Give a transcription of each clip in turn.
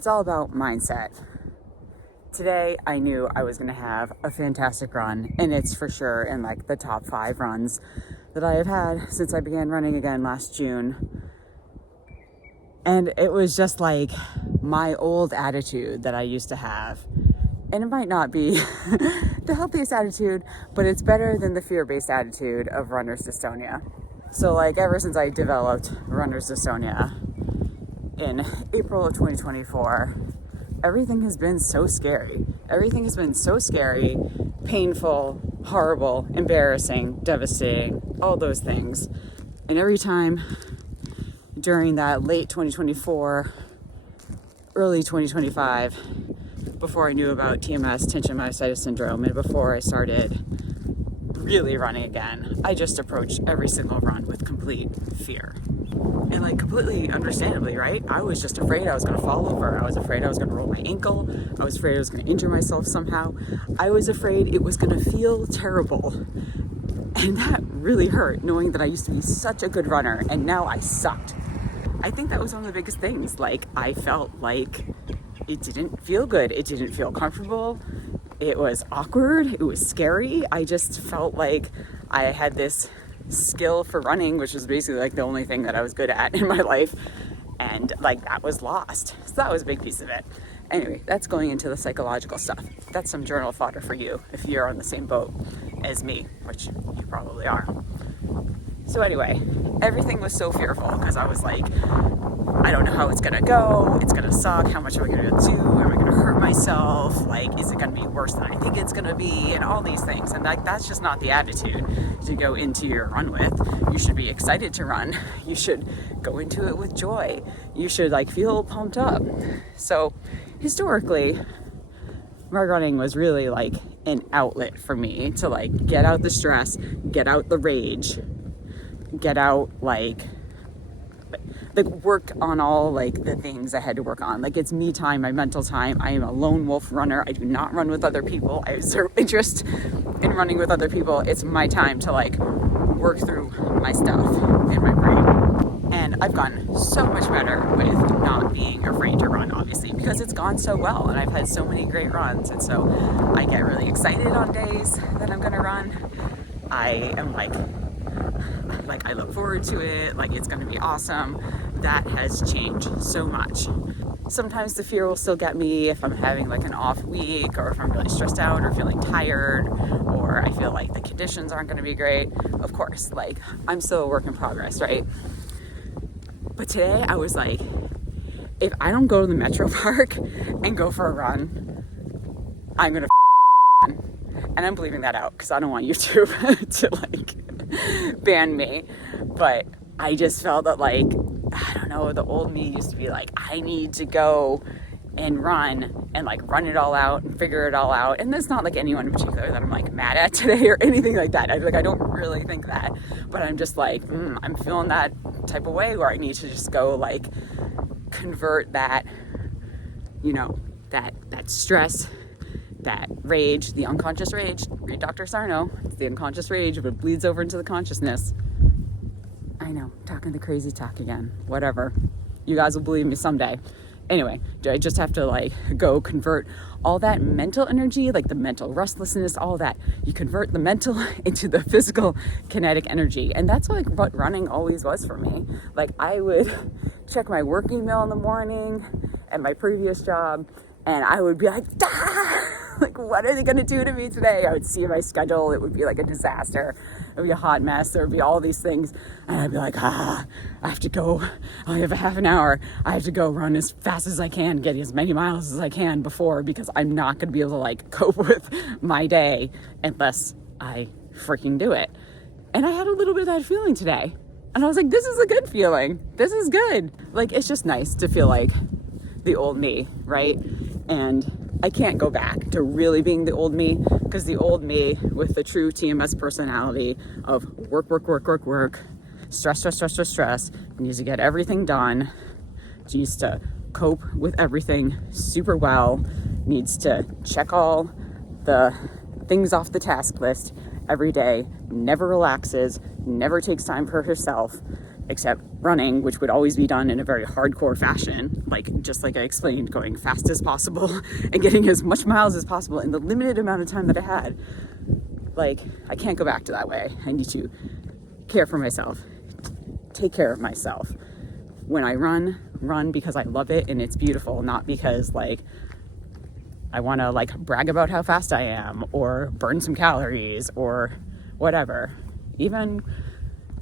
It's all about mindset. Today, I knew I was going to have a fantastic run, and it's for sure in like the top 5 runs that I have had since I began running again last June. And it was just like my old attitude that I used to have. And it might not be the healthiest attitude, but it's better than the fear-based attitude of runner's dystonia. So like ever since I developed runner's dystonia in April of 2024, everything has been so scary. Everything has been so scary, painful, horrible, embarrassing, devastating, all those things. And every time during that late 2024, early 2025, before I knew about TMS, Tension Myositis Syndrome, and before I started really running again, I just approached every single run with complete fear. And like completely understandably, right? I was just afraid I was going to fall over. I was afraid I was going to roll my ankle. I was afraid I was going to injure myself somehow. I was afraid it was going to feel terrible. And that really hurt, knowing that I used to be such a good runner and now I sucked. I think that was one of the biggest things. Like, I felt like it didn't feel good. It didn't feel comfortable. It was awkward. It was scary. I just felt like I had this skill for running, which was basically like the only thing that I was good at in my life. And like that was lost. So that was a big piece of it. Anyway, that's going into the psychological stuff. That's some journal fodder for you if you're on the same boat as me, which you probably are. So anyway, everything was so fearful because I was like, I don't know how it's gonna go. It's gonna suck. How much am I gonna do? Am I gonna hurt myself? Like, is it gonna be worse than I think it's gonna be? And all these things. And like, that's just not the attitude to go into your run with. You should be excited to run. You should go into it with joy. You should like feel pumped up. So historically, my running was really like an outlet for me to like get out the stress, get out the rage, get out like work on all like the things I had to work on. Like, it's me time, my mental time. I am a lone wolf runner. I do not run with other people. I have zero interest in running with other people. It's my time to like work through my stuff in my brain. And I've gotten so much better with not being afraid to run, obviously, because it's gone so well and I've had so many great runs. And so I get really excited on days that I'm gonna run. I am like I look forward to it, like it's gonna be awesome. That has changed so much. Sometimes the fear will still get me if I'm having like an off week, or if I'm really stressed out or feeling tired, or I feel like the conditions aren't gonna be great. Of course, like I'm still a work in progress, right? But today I was like, if I don't go to the Metro Park and go for a run, I'm gonna run. And I'm bleeping that out because I don't want YouTube to like ban me. But I just felt that like, I don't know, the old me used to be like, I need to go and run and like run it all out and figure it all out. And there's not like anyone in particular that I'm like mad at today or anything like that. I don't really think that, but I'm just like, I'm feeling that type of way where I need to just go like convert that, you know, that stress, that rage, the unconscious rage. Read Dr. Sarno. It's the unconscious rage, but it bleeds over into the consciousness. I know, talking the crazy talk again. Whatever. You guys will believe me someday. Anyway, I just have to like go convert all that mental energy, like the mental restlessness, all that. You convert the mental into the physical kinetic energy. And that's like what running always was for me. Like, I would check my work email in the morning at my previous job, and I would be like, like, what are they going to do to me today? I would see my schedule. It would be like a disaster. It would be a hot mess. There would be all these things. And I'd be like, I have to go. I have a half an hour. I have to go run as fast as I can, get as many miles as I can before, because I'm not going to be able to like cope with my day unless I freaking do it. And I had a little bit of that feeling today. And I was like, this is a good feeling. This is good. Like, it's just nice to feel like the old me, right? And I can't go back to really being the old me, because the old me with the true TMS personality of work, stress, needs to get everything done, needs to cope with everything super well, needs to check all the things off the task list every day, never relaxes, never takes time for herself, except running, which would always be done in a very hardcore fashion, like just like I explained, going fast as possible and getting as much miles as possible in the limited amount of time that I had. Like, I can't go back to that way. I need to care for myself, take care of myself. When I run because I love it and it's beautiful, not because like I want to like brag about how fast I am or burn some calories or whatever. Even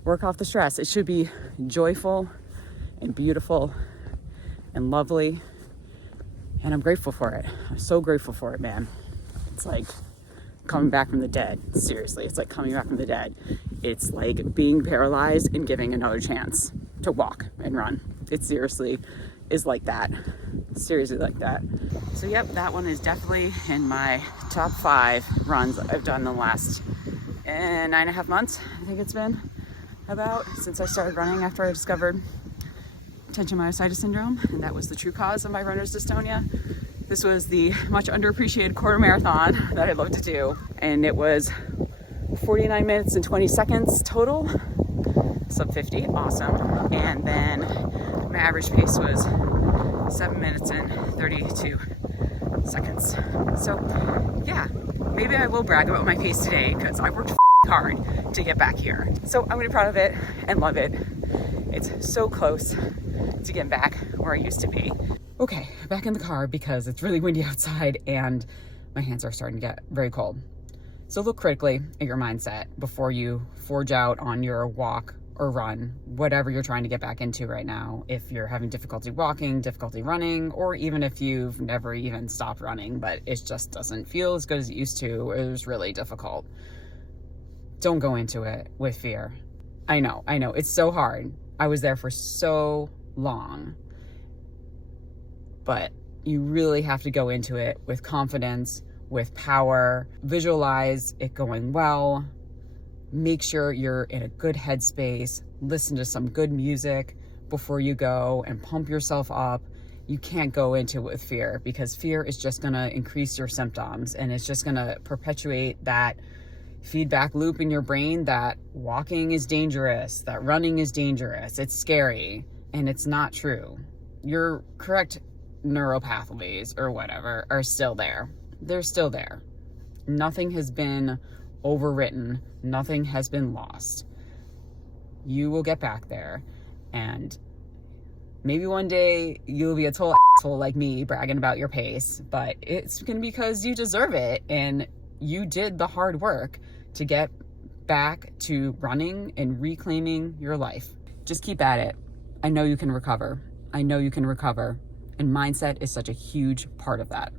work off the stress. It should be joyful and beautiful and lovely. And I'm grateful for it. I'm so grateful for it, man. It's like coming back from the dead. Seriously, it's like coming back from the dead. It's like being paralyzed and giving another chance to walk and run. It seriously is like that. Seriously like that. So yep, that one is definitely in my top 5 runs I've done in the last 9.5 months. I think it's been about since I started running after I discovered Tension Myositis Syndrome, and that was the true cause of my runner's dystonia. This was the much underappreciated quarter marathon that I'd love to do, and it was 49 minutes and 20 seconds total, sub 50, awesome. And then my average pace was 7 minutes and 32 seconds. So yeah, maybe I will brag about my pace today because I worked hard to get back here. So I'm really proud of it and love it. It's so close to getting back where I used to be. Okay, back in the car because it's really windy outside and my hands are starting to get very cold. So look critically at your mindset before you forge out on your walk or run, whatever you're trying to get back into right now. If you're having difficulty walking, difficulty running, or even if you've never even stopped running, but it just doesn't feel as good as it used to, it was really difficult. Don't go into it with fear. I know, it's so hard. I was there for so long, but you really have to go into it with confidence, with power, visualize it going well, make sure you're in a good headspace, listen to some good music before you go and pump yourself up. You can't go into it with fear because fear is just gonna increase your symptoms and it's just gonna perpetuate that feedback loop in your brain that walking is dangerous, that running is dangerous, it's scary, and it's not true. Your correct neural pathways or whatever are still there. They're still there. Nothing has been overwritten. Nothing has been lost. You will get back there, and maybe one day you'll be a total asshole like me bragging about your pace, but it's gonna be because you deserve it and you did the hard work to get back to running and reclaiming your life. Just keep at it. I know you can recover. I know you can recover. And mindset is such a huge part of that.